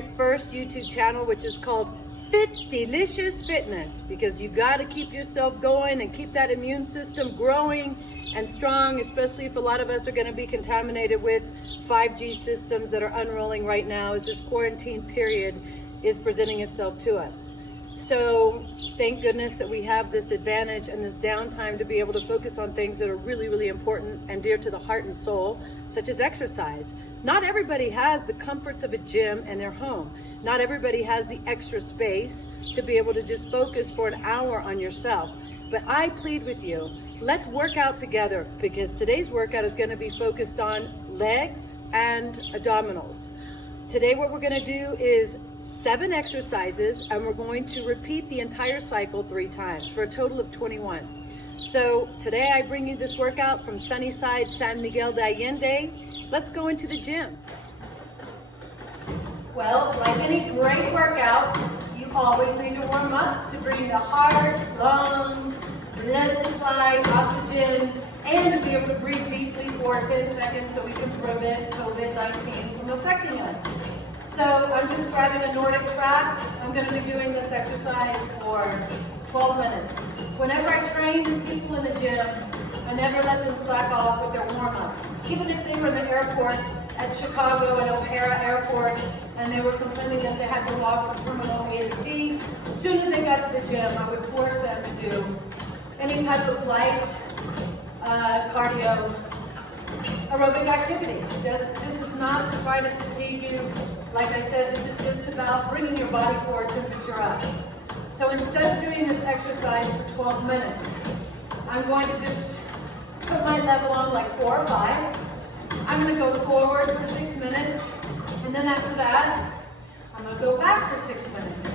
very first YouTube channel, which is called Delicious Fitness, because you got to keep yourself going and keep that immune system growing and strong, especially if a lot of us are going to be contaminated with 5G systems that are unrolling right now as this quarantine period is presenting itself to us. So thank goodness that we have this advantage and this downtime to be able to focus on things that are really, really important and dear to the heart and soul, such as exercise. Not everybody has the comforts of a gym in their home. Not everybody has the extra space to be able to just focus for an hour on yourself. But I plead with you, let's work out together, because today's workout is going to be focused on legs and abdominals. Today what we're going to do is 7 exercises, and we're going to repeat the entire cycle 3 times for a total of 21. So today I bring you this workout from Sunnyside, San Miguel de Allende. Let's go into the gym. Well, like any great workout, you always need to warm up to bring the heart, lungs, blood supply, oxygen, and to be able to breathe deeply for 10 seconds so we can prevent COVID-19 from affecting us. So I'm just grabbing a Nordic track. I'm going to be doing this exercise for 12 minutes. Whenever I train people in the gym, I never let them slack off with their warm-up. Even if they were in the airport at Chicago at O'Hara Airport and they were complaining that they had to walk from terminal A to C, as soon as they got to the gym, I would force them to do any type of light cardio aerobic activity. This is not to try to fatigue you. Like I said, this is just about bringing your body core temperature up. So instead of doing this exercise for 12 minutes, I'm going to just put my level on like 4 or 5. I'm going to go forward for 6 minutes, and then after that, I'm going to go back for 6 minutes.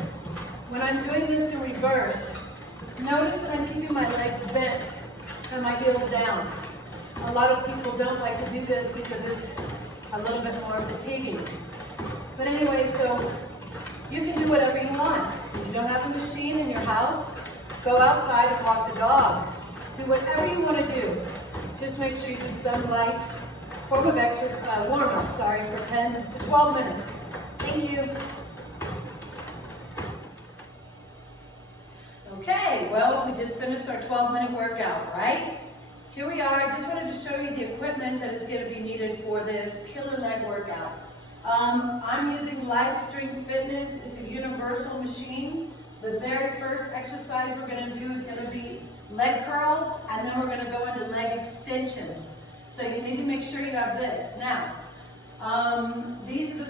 When I'm doing this in reverse, notice that I'm keeping my legs bent and my heels down. A lot of people don't like to do this because it's a little bit more fatiguing. But anyway, so you can do whatever you want. If you don't have a machine in your house, go outside and walk the dog. Do whatever you want to do. Just make sure you do some light form of exercise, warm-up, for 10 to 12 minutes. Thank you. Okay, well, we just finished our 12-minute workout, right? Here we are. I just wanted to show you the equipment that is going to be needed for this killer leg workout. I'm using Life Strength Fitness. It's a universal machine. The very first exercise we're going to do is going to be leg curls, and then we're going to go into leg extensions. So you need to make sure you have this. Now, these are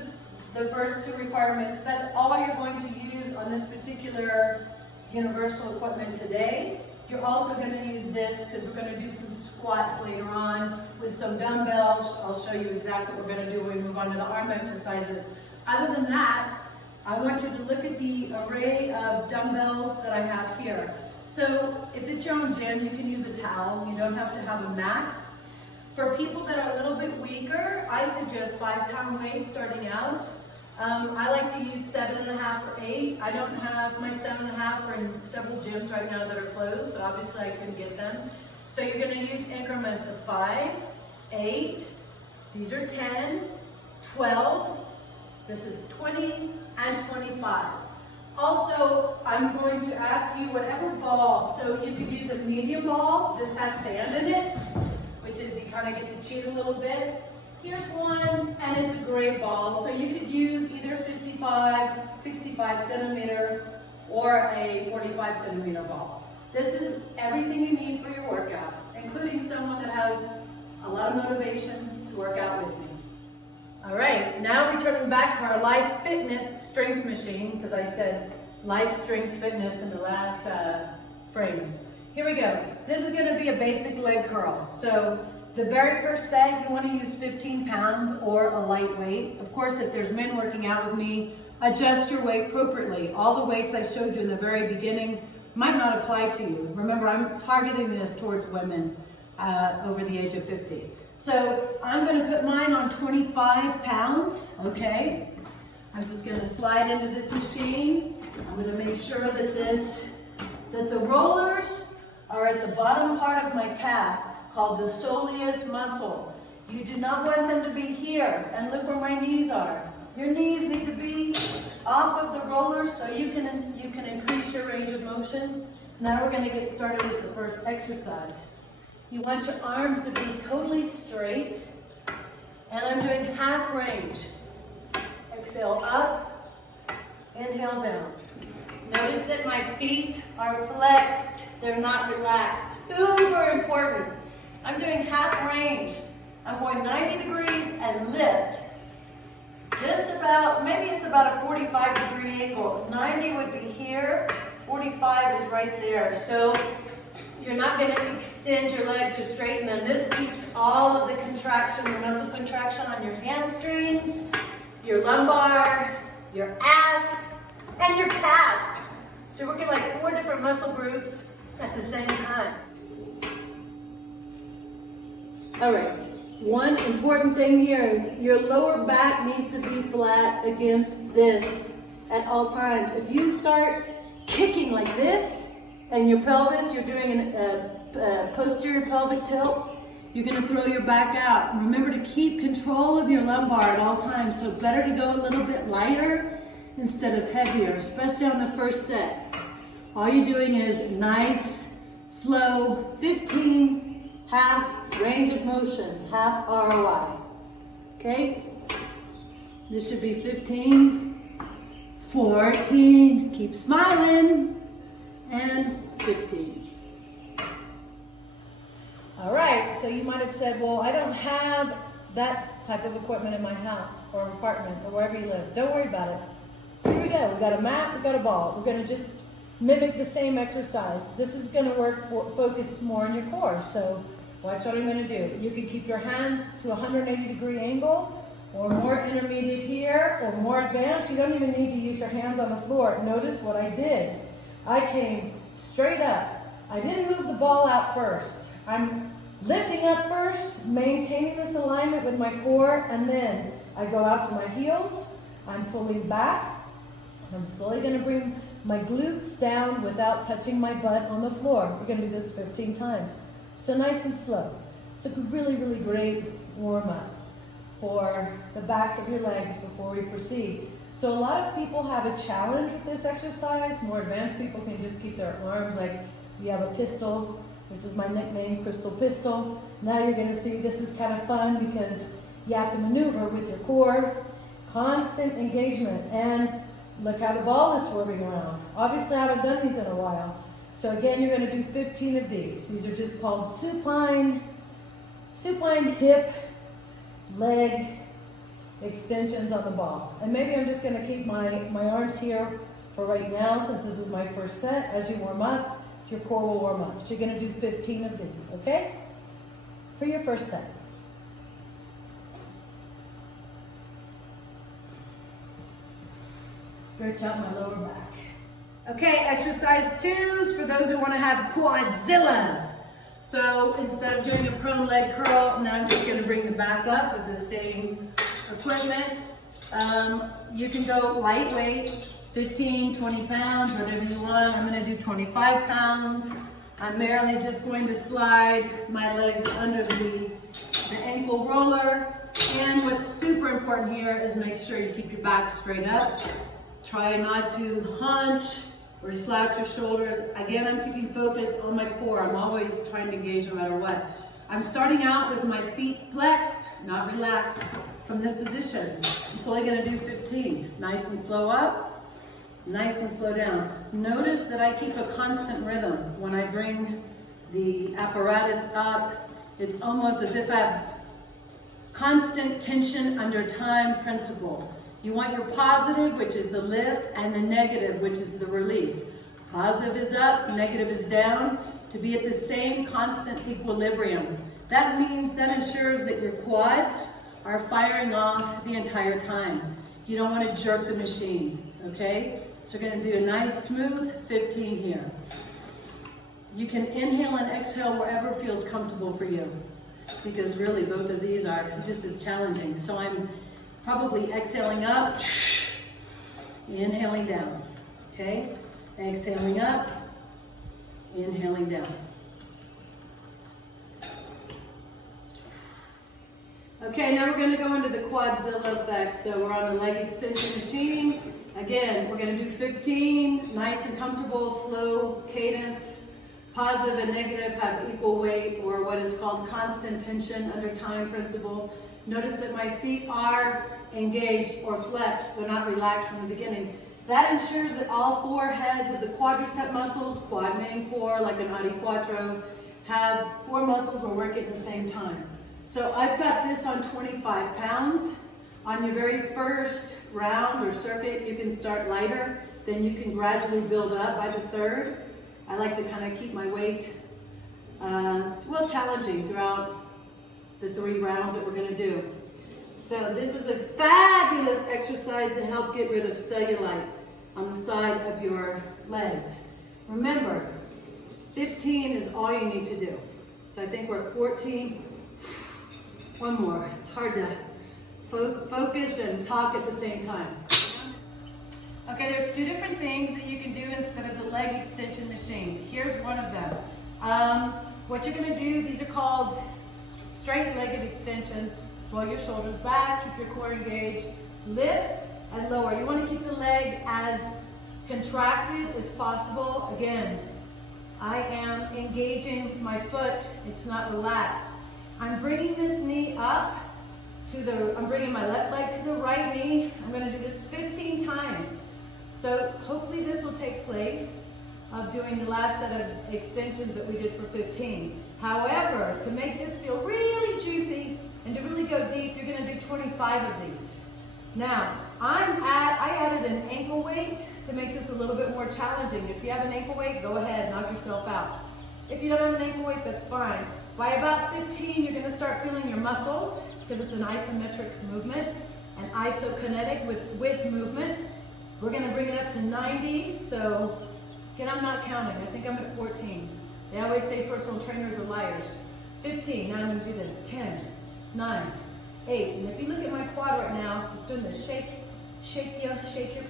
the first 2 requirements. That's all you're going to use on this particular universal equipment today. You're also going to use this because we're going to do some squats later on with some dumbbells. I'll show you exactly what we're going to do when we move on to the arm exercises. Other than that, I want you to look at the array of dumbbells that I have here. So if it's your own gym, you can use a towel. You don't have to have a mat. For people that are a little bit weaker, I suggest 5-pound weights starting out. I like to use 7.5 or 8. I don't have my 7.5 are in several gyms right now that are closed, so obviously I couldn't get them. So you're going to use increments of 5, 8, these are 10, 12, this is 20, and 25. Also, I'm going to ask you whatever ball, so you could use a medium ball. This has sand in it, which is you kind of get to cheat a little bit. Here's one, and it's a gray ball, so you could use either 55, 65 centimeter, or a 45 centimeter ball. This is everything you need for your workout, including someone that has a lot of motivation to work out with me. All right, now returning back to our Life Fitness Strength Machine, because I said Life Strength Fitness in the last frames. Here we go. This is going to be a basic leg curl. So the very first set, you want to use 15 pounds or a light weight. Of course, if there's men working out with me, adjust your weight appropriately. All the weights I showed you in the very beginning might not apply to you. Remember, I'm targeting this towards women over the age of 50. So I'm going to put mine on 25 pounds, okay? I'm just going to slide into this machine. I'm going to make sure that the rollers are at the bottom part of my calf, called the soleus muscle. You do not want them to be here. And look where my knees are. Your knees need to be off of the roller so you can increase your range of motion. Now we're going to get started with the first exercise. You want your arms to be totally straight, and I'm doing half range. Exhale up, inhale down. Notice that my feet are flexed, they're not relaxed. Uber important. I'm doing half range. I'm going 90 degrees and lift. Just about, maybe it's about a 45-degree angle. 90 would be here, 45 is right there. So you're not going to extend your legs, you straighten them. This keeps all of the contraction, the muscle contraction on your hamstrings, your lumbar, your ass, and your calves. So we're working like 4 different muscle groups at the same time. All right. One important thing here is your lower back needs to be flat against this at all times. If you start kicking like this and your pelvis, you're doing a posterior pelvic tilt, you're going to throw your back out. Remember to keep control of your lumbar at all times. So better to go a little bit lighter instead of heavier, especially on the first set. All you're doing is nice, slow, 15, half range of motion, half ROI. Okay? This should be 15, 14, keep smiling, and 15. All right, so you might have said, well, I don't have that type of equipment in my house or apartment or wherever you live. Don't worry about it. Here we go. We got a mat, we got a ball. We're going to just mimic the same exercise. This is going to work focus more on your core. So watch what I'm going to do. You can keep your hands to a 180-degree angle, or more intermediate here, or more advanced. You don't even need to use your hands on the floor. Notice what I did. I came straight up. I didn't move the ball out first. I'm lifting up first, maintaining this alignment with my core, and then I go out to my heels. I'm pulling back. I'm slowly going to bring my glutes down without touching my butt on the floor. We're going to do this 15 times. So nice and slow. It's a really, really great warm-up for the backs of your legs before we proceed. So a lot of people have a challenge with this exercise. More advanced people can just keep their arms like we have a pistol, which is my nickname, Crystal Pistol. Now you're going to see this is kind of fun because you have to maneuver with your core, constant engagement, and look how the ball is swerving around. Obviously, I haven't done these in a while. So again, you're going to do 15 of these. These are just called supine hip, leg extensions on the ball. And maybe I'm just going to keep my arms here for right now, since this is my first set. As you warm up, your core will warm up. So you're going to do 15 of these, okay? For your first set. Stretch out my lower back. Okay, exercise 2s for those who want to have quadzillas. So instead of doing a prone leg curl, now I'm just going to bring the back up with the same equipment. You can go lightweight, 15, 20 pounds, whatever you want. I'm going to do 25 pounds. I'm merely just going to slide my legs under the ankle roller. And what's super important here is make sure you keep your back straight up. Try not to hunch or slouch your shoulders. Again, I'm keeping focus on my core. I'm always trying to engage no matter what. I'm starting out with my feet flexed, not relaxed, from this position. I'm slowly going to do 15. Nice and slow up, nice and slow down. Notice that I keep a constant rhythm. When I bring the apparatus up, it's almost as if I have constant tension under time principle. You want your positive, which is the lift, and the negative, which is the release. Positive is up, negative is down, to be at the same constant equilibrium. That means, that ensures that your quads are firing off the entire time. You don't want to jerk the machine, okay? So we're going to do a nice smooth 15 here. You can inhale and exhale wherever feels comfortable for you, because really both of these are just as challenging. So I'm probably exhaling up, inhaling down, okay? Exhaling up, inhaling down. Okay, now we're going to go into the quadzilla effect. So we're on the leg extension machine. Again, we're going to do 15, nice and comfortable, slow cadence. Positive and negative have equal weight, or what is called constant tension under time principle. Notice that my feet are engaged or flexed. They're not relaxed from the beginning. That ensures that all 4 heads of the quadricep muscles, quad meaning 4, like an Adi Quattro, have 4 muscles we're working at the same time. So I've got this on 25 pounds. On your very first round or circuit, you can start lighter, then you can gradually build up by the 3rd. I like to kind of keep my weight well challenging throughout the 3 rounds that we're going to do. So this is a fabulous exercise to help get rid of cellulite on the side of your legs. Remember, 15 is all you need to do. So I think we're at 14. One more. It's hard to focus and talk at the same time. Okay, there's 2 different things that you can do instead of the leg extension machine. Here's one of them. What you're going to do, these are called straight-legged extensions. Roll your shoulders back, keep your core engaged, lift and lower. You want to keep the leg as contracted as possible. Again, I am engaging my foot, it's not relaxed. I'm bringing this knee up I'm bringing my left leg to the right knee. I'm going to do this 15 times. So hopefully this will take place of doing the last set of extensions that we did for 15. However, to make this feel really juicy and to really go deep, you're going to do 25 of these. Now, I added an ankle weight to make this a little bit more challenging. If you have an ankle weight, go ahead, knock yourself out. If you don't have an ankle weight, that's fine. By about 15, you're going to start feeling your muscles because it's an isometric movement, and isokinetic with movement. We're going to bring it up to 90. So, again, I'm not counting. I think I'm at 14. They always say personal trainers are liars. 15. Now I'm going to do this. 10, 9, 8. And if you look at my quad right now, it's doing the shake your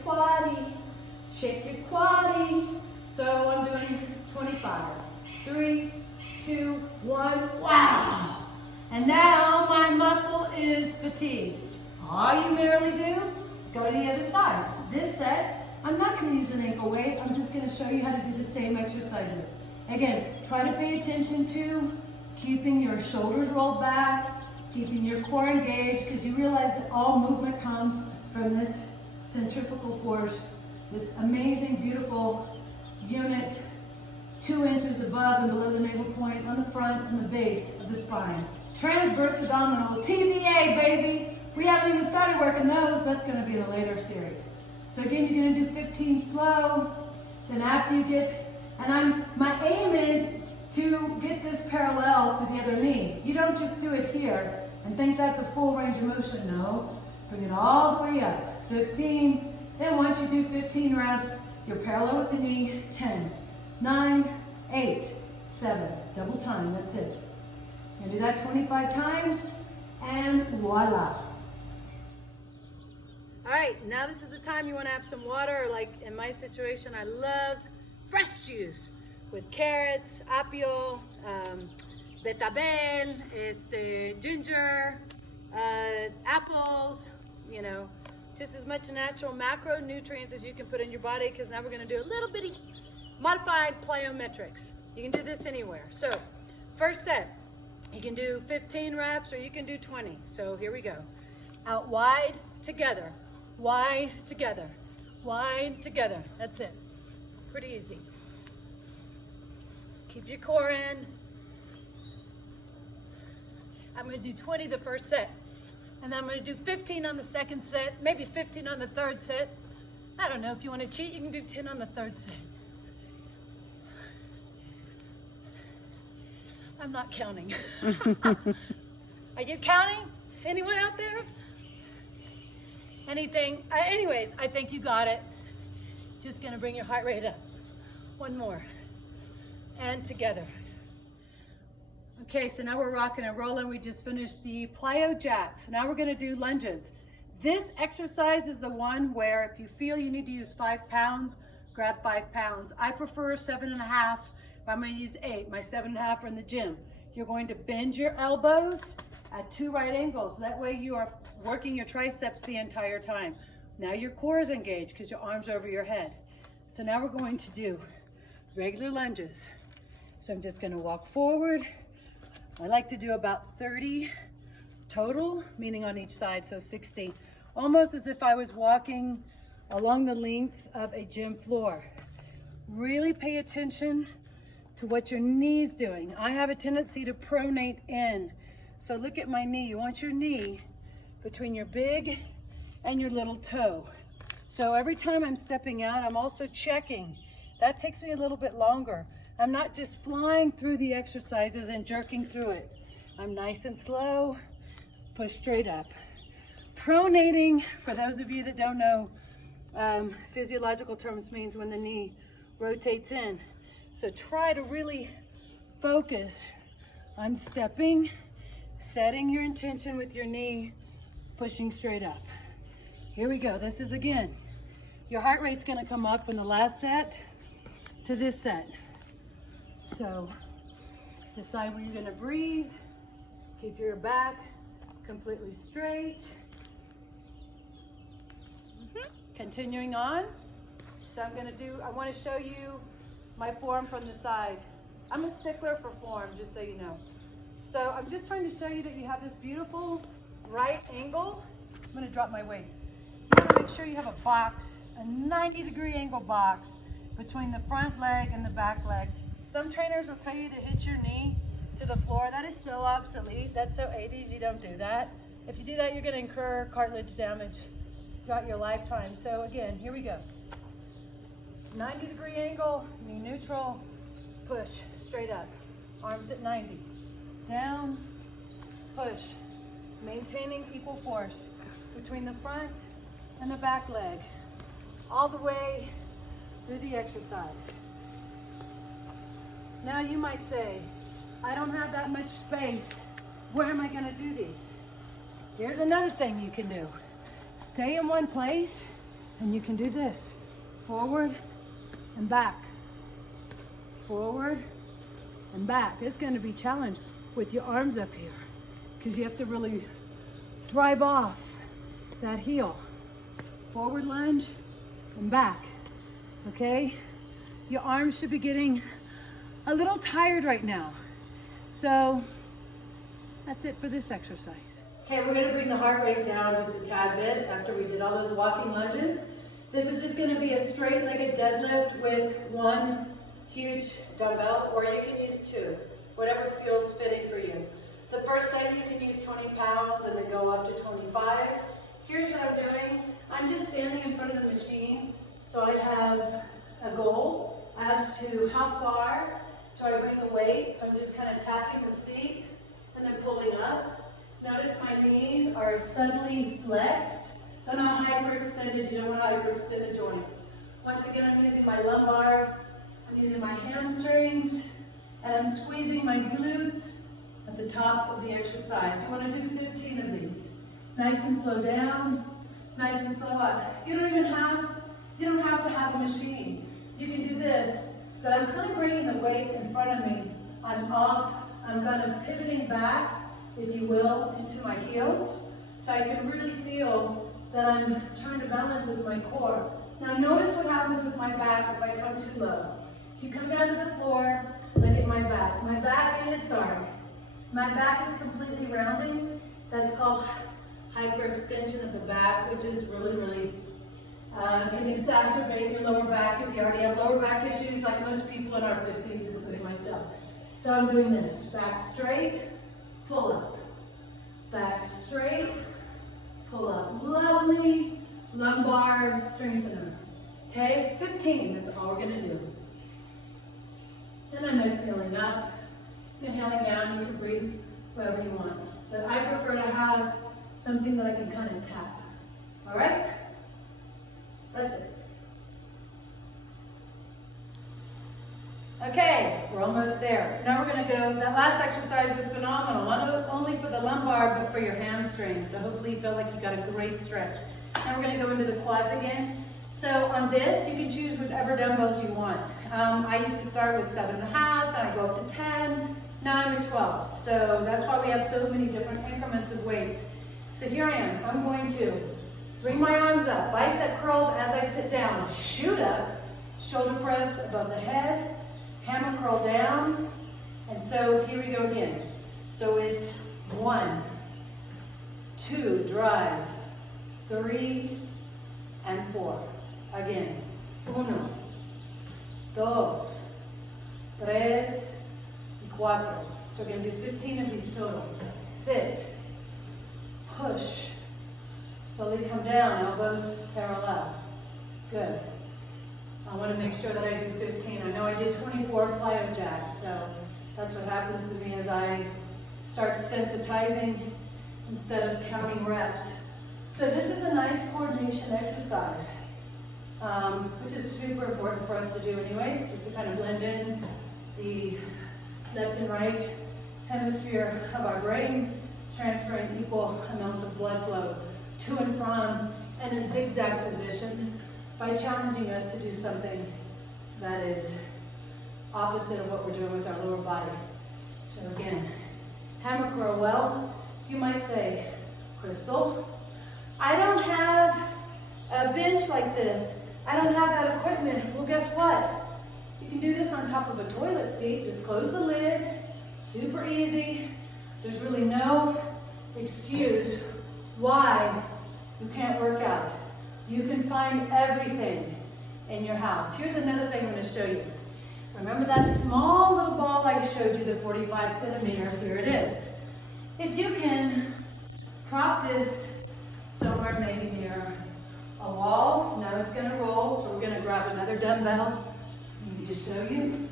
quaddy, shake your quaddy. So I'm doing 25. 3, 2, 1. Wow! And now my muscle is fatigued. All you merely do, go to the other side. This set, I'm not going to use an ankle weight. I'm just going to show you how to do the same exercises. Again, try to pay attention to keeping your shoulders rolled back, keeping your core engaged, because you realize that all movement comes from this centrifugal force, this amazing, beautiful unit 2 inches above and below the navel point on the front and the base of the spine. Transverse abdominal, TVA, baby. We haven't even started working those. That's going to be in a later series. So again, you're going to do 15 slow. Then after you get, my aim is to get this parallel to the other knee. You don't just do it here and think that's a full range of motion. No, bring it all the way up. 15. Then once you do 15 reps, you're parallel with the knee. 10, 9, 8, 7. Double time. That's it. And do that 25 times, and voila. All right, now this is the time you want to have some water. Like in my situation, I love fresh juice with carrots, apio, betabel, ginger, apples, you know, just as much natural macronutrients as you can put in your body, because now we're going to do a little bitty modified plyometrics. You can do this anywhere. So, first set. You can do 15 reps or you can do 20. So here we go. Out wide, together. Wide, together. Wide, together. That's it. Pretty easy. Keep your core in. I'm going to do 20 the first set. And then I'm going to do 15 on the second set. Maybe 15 on the third set. I don't know. If you want to cheat, you can do 10 on the third set. I'm not counting. Are you counting? Anyone out there? Anything? Anyways, I think you got it. Just gonna bring your heart rate up. One more. And together. Okay, so now we're rocking and rolling. We just finished the Plio-Jacks. So now we're gonna do lunges. This exercise is the one where if you feel you need to use 5 pounds, grab 5 pounds. I prefer 7.5. I'm going to use 8. My 7.5 are in the gym. You're going to bend your elbows at 2 right angles. That way you are working your triceps the entire time. Now your core is engaged because your arms are over your head. So now we're going to do regular lunges. So I'm just gonna walk forward. I like to do about 30 total, meaning on each side, so 60. Almost as if I was walking along the length of a gym floor. Really pay attention to what your knee's doing. I have a tendency to pronate in. So look at my knee. You want your knee between your big and your little toe. So every time I'm stepping out, I'm also checking. That takes me a little bit longer. I'm not just flying through the exercises and jerking through it. I'm nice and slow, push straight up. Pronating, for those of you that don't know, physiological terms means when the knee rotates in. So try to really focus on stepping, setting your intention with your knee, pushing straight up. Here we go. This is, again, your heart rate's going to come up from the last set to this set. So decide where you're going to breathe. Keep your back completely straight. Continuing on. So I want to show you my form from the side. I'm a stickler for form, just so you know. So I'm just trying to show you that you have this beautiful right angle. I'm going to drop my weights. You want to make sure you have a box, a 90-degree angle box between the front leg and the back leg. Some trainers will tell you to hit your knee to the floor. That is so obsolete. That's so 80s. You don't do that. If you do that, you're going to incur cartilage damage throughout your lifetime. So again, here we go. 90-degree angle, knee neutral, push straight up. Arms at 90. Down, push. Maintaining equal force between the front and the back leg, all the way through the exercise. Now you might say, I don't have that much space. Where am I going to do these? Here's another thing you can do. Stay in one place and you can do this. Forward and back. Forward and back. It's going to be challenged with your arms up here because you have to really drive off that heel. Forward lunge and back. Okay? Your arms should be getting a little tired right now. So that's it for this exercise. Okay, we're going to bring the heart rate down just a tad bit after we did all those walking lunges. This is just going to be a straight-legged deadlift with 1 huge dumbbell, or you can use 2, whatever feels fitting for you. The first set you can use 20 pounds and then go up to 25. Here's what I'm doing. I'm just standing in front of the machine, so I have a goal as to how far do I bring the weight. So I'm just kind of tapping the seat and then pulling up. Notice my knees are subtly flexed. They're not hyperextended. You don't want to hyperextend the joints. Once again, I'm using my lumbar, I'm using my hamstrings, and I'm squeezing my glutes at the top of the exercise. You want to do 15 of these. Nice and slow down, nice and slow up. You don't have to have a machine. You can do this, but I'm kind of bringing the weight in front of me. I'm kind of pivoting back, if you will, into my heels, so I can really feel that I'm trying to balance with my core. Now notice what happens with my back if I come too low. If you come down to the floor, look at my back. My back is completely rounding. That's called hyperextension of the back, which is really can exacerbate your lower back if you already have lower back issues, like most people in our 50s, including myself. So I'm doing this. Back straight, pull up. Back straight, pull up. Lovely lumbar strengthener. Okay, 15, that's all we're gonna do. And I'm exhaling up, inhaling down. You can breathe wherever you want. But I prefer to have something that I can kind of tap. All right? That's it. Okay, we're almost there. Now we're going to go, that last exercise was phenomenal, not only for the lumbar, but for your hamstrings. So hopefully you feel like you got a great stretch. Now we're going to go into the quads again. So on this, you can choose whatever dumbbells you want. I used to start with 7.5, then I go up to 10, Now I'm at 12. So that's why we have so many different increments of weights. So here I am. I'm going to bring my arms up, bicep curls as I sit down, shoot up, shoulder press above the head, hammer curl down, and so here we go again. So it's 1, 2, drive, 3, and 4. Again, 1, 2, 3, y 4. So we're going to do 15 of these total. Sit, push, slowly come down, elbows parallel. Good. I want to make sure that I do 15. I know I did 24 Plio-Jacks, so that's what happens to me as I start sensitizing instead of counting reps. So this is a nice coordination exercise, which is super important for us to do anyways, just to kind of blend in the left and right hemisphere of our brain, transferring equal amounts of blood flow to and from in a zigzag position by challenging us to do something that is opposite of what we're doing with our lower body. So again, hammer curl. Well, you might say, Crystal, I don't have a bench like this. I don't have that equipment. Well, guess what? You can do this on top of a toilet seat. Just close the lid. Super easy. There's really no excuse why you can't work out. You can find everything in your house. Here's another thing I'm going to show you. Remember that small little ball I showed you, the 45 centimeter? Here it is. If you can prop this somewhere maybe near a wall, now it's going to roll, so we're going to grab another dumbbell. Let me just show you.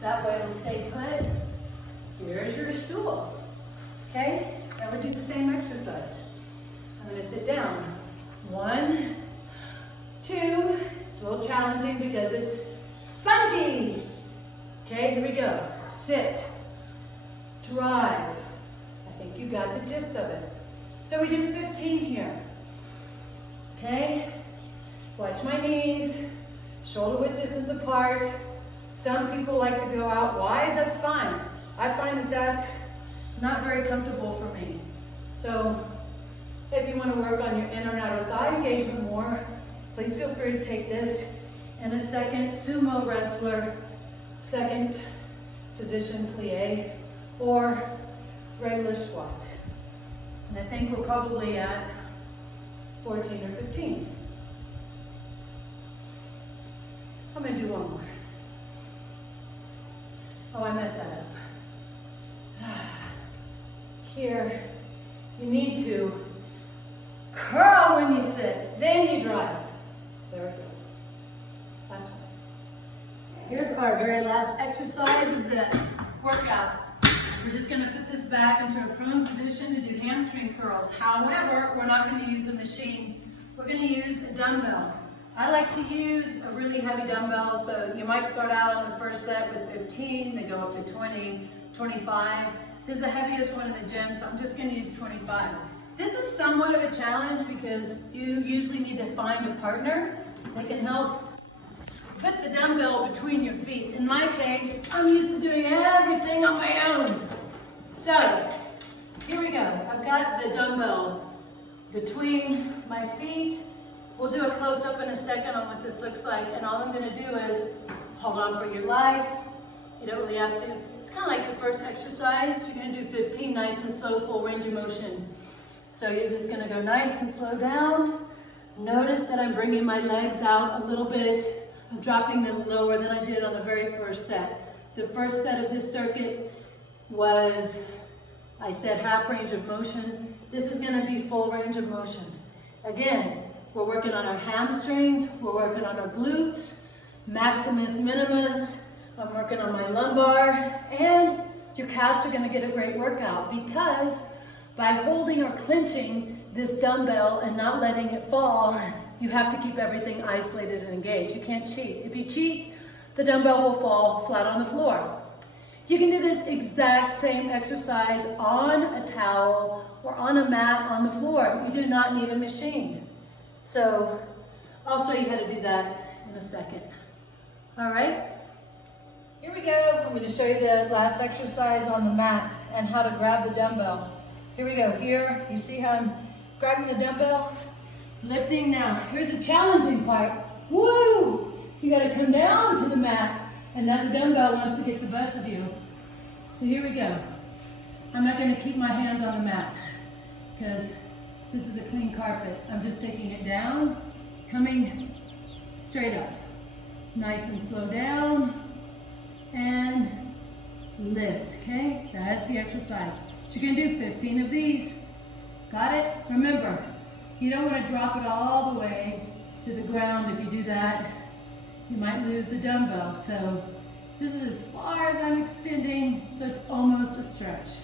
That way it'll stay put. Here's your stool. Okay? Now we'll do the same exercise. I'm going to sit down. 1, 2. It's a little challenging because it's spongy. Okay, here we go. Sit. Drive. I think you got the gist of it. So we do 15 here. Okay? Watch my knees. Shoulder width distance apart. Some people like to go out wide. That's fine. I find that that's not very comfortable for me. So if you want to work on your inner and outer thigh engagement more, please feel free to take this in a second sumo wrestler, second position plie, or regular squats. And I think we're probably at 14 or 15. I'm going to do one more. Oh, I messed that up. Here, you need to curl when you sit, then you drive. There we go. Last one. Here's our very last exercise of the workout. We're just going to put this back into a prone position to do hamstring curls. However, we're not going to use the machine. We're going to use a dumbbell. I like to use a really heavy dumbbell, so you might start out on the first set with 15, they go up to 20, 25. This is the heaviest one in the gym, so I'm just going to use 25. This is somewhat of a challenge because you usually need to find a partner that can help put the dumbbell between your feet. In my case, I'm used to doing everything on my own. So, here we go. I've got the dumbbell between my feet. We'll do a close-up in a second on what this looks like, and all I'm going to do is hold on for your life. You don't really have to. It's kind of like the first exercise. You're going to do 15 nice and slow, full range of motion. So you're just going to go nice and slow down. Notice that I'm bringing my legs out a little bit. I'm dropping them lower than I did on the very first set. The first set of this circuit was, I said, half range of motion. This is going to be full range of motion. Again, we're working on our hamstrings. We're working on our glutes, maximus minimus. I'm working on my lumbar, and your calves are going to get a great workout because by holding or clenching this dumbbell and not letting it fall, you have to keep everything isolated and engaged. You can't cheat. If you cheat, the dumbbell will fall flat on the floor. You can do this exact same exercise on a towel or on a mat on the floor. You do not need a machine. So I'll show you how to do that in a second. All right? Here we go. I'm going to show you the last exercise on the mat and how to grab the dumbbell. Here we go. Here, you see how I'm grabbing the dumbbell, lifting. Now, here's the challenging part. Woo! You got to come down to the mat, and now the dumbbell wants to get the best of you. So here we go. I'm not going to keep my hands on the mat because this is a clean carpet. I'm just taking it down, coming straight up. Nice and slow down. And lift, okay? That's the exercise. So you're gonna do 15 of these. Got it? Remember, you don't wanna drop it all the way to the ground. If you do that, you might lose the dumbbell. So this is as far as I'm extending, so it's almost a stretch.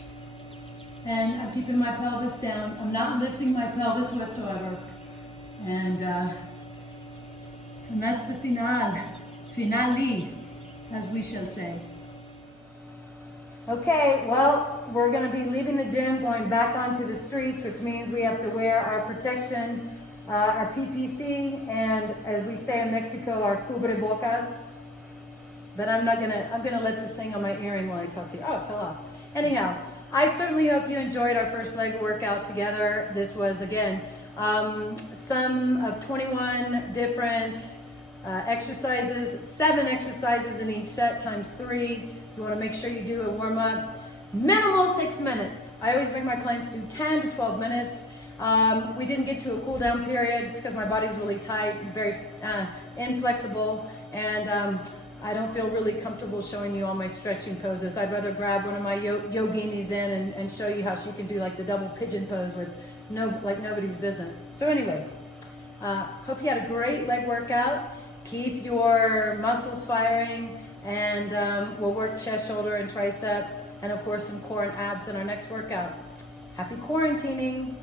And I'm keeping my pelvis down. I'm not lifting my pelvis whatsoever. And that's the finale, as we shall say. Okay, well, we're going to be leaving the gym, going back onto the streets, which means we have to wear our protection, our PPC, and as we say in Mexico, our cubrebocas. But I'm going to let this thing on my earring while I talk to you. Oh, it fell off. Anyhow, I certainly hope you enjoyed our first leg workout together. This was, again, some of 21 different exercises, 7 exercises in each set times 3. You want to make sure you do a warm-up. Minimal 6 minutes. I always make my clients do 10 to 12 minutes. We didn't get to a cool down period. It's because my body's really tight, very inflexible, and I don't feel really comfortable showing you all my stretching poses. I'd rather grab one of my yoginis in and show you how she can do like the double pigeon pose with like nobody's business. So anyways, hope you had a great leg workout. Keep your muscles firing, and we'll work chest, shoulder, and tricep, and of course some core and abs in our next workout. Happy quarantining.